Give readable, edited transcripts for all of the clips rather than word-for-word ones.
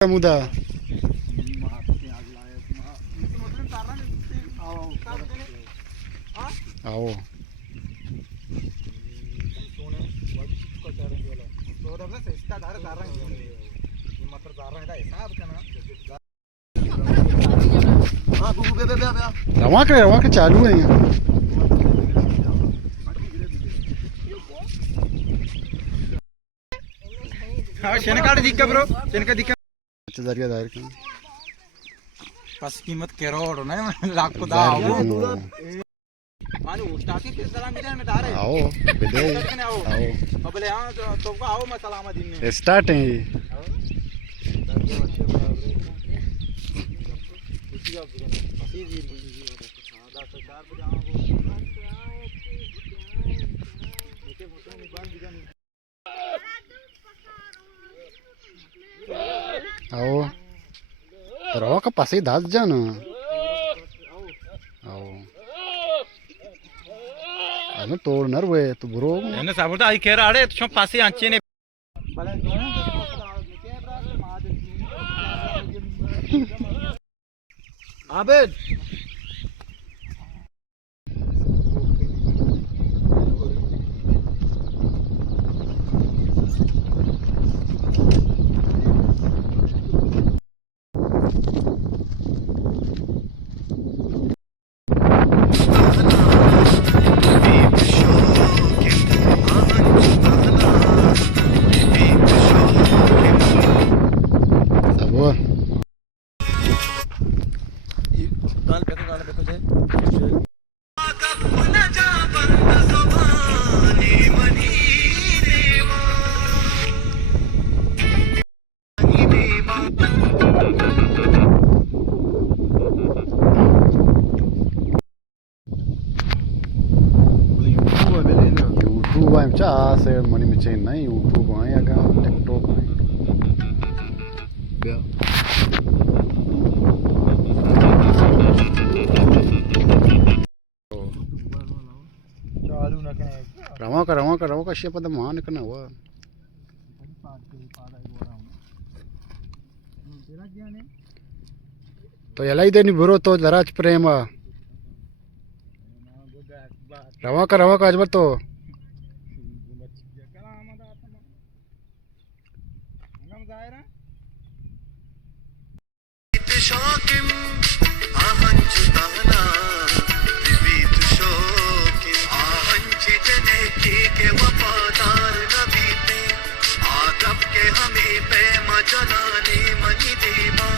मुदा आओ रवा के चालू है यहाँ। दिक्कत ब्रो दिक्कत जरिया दायर का बस कीमत करोड़ ना लाख को दाओ मानो स्टार्टिंग किस तरह मिले में डारे आओ बेदे आओ आओ अब ले हां तो को आओ मैं सलामत दिन में स्टार्ट है आओ रवा का पास ही दास जाना आओ अरे तोड़ नर वे तू ब्रो ने साबुता आई केरा आड़े तो पासे आंचे ने आबेद से मनी में चेन नहीं यूट्यूब आए अगर टिकटॉक में चालू ना कने रवा का शेप द मान कना हुआ तो एलाई देनी बुरो तो जराच प्रेम रवा का अजबर तो शौकिम आहंजुताना विविध शौकिम आहंजि जने के वफादार नबी पे आदब के हमें पे मजनाने मनी देवा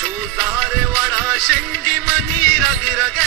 जो सारे वड़ा शिंगी मनी रग रग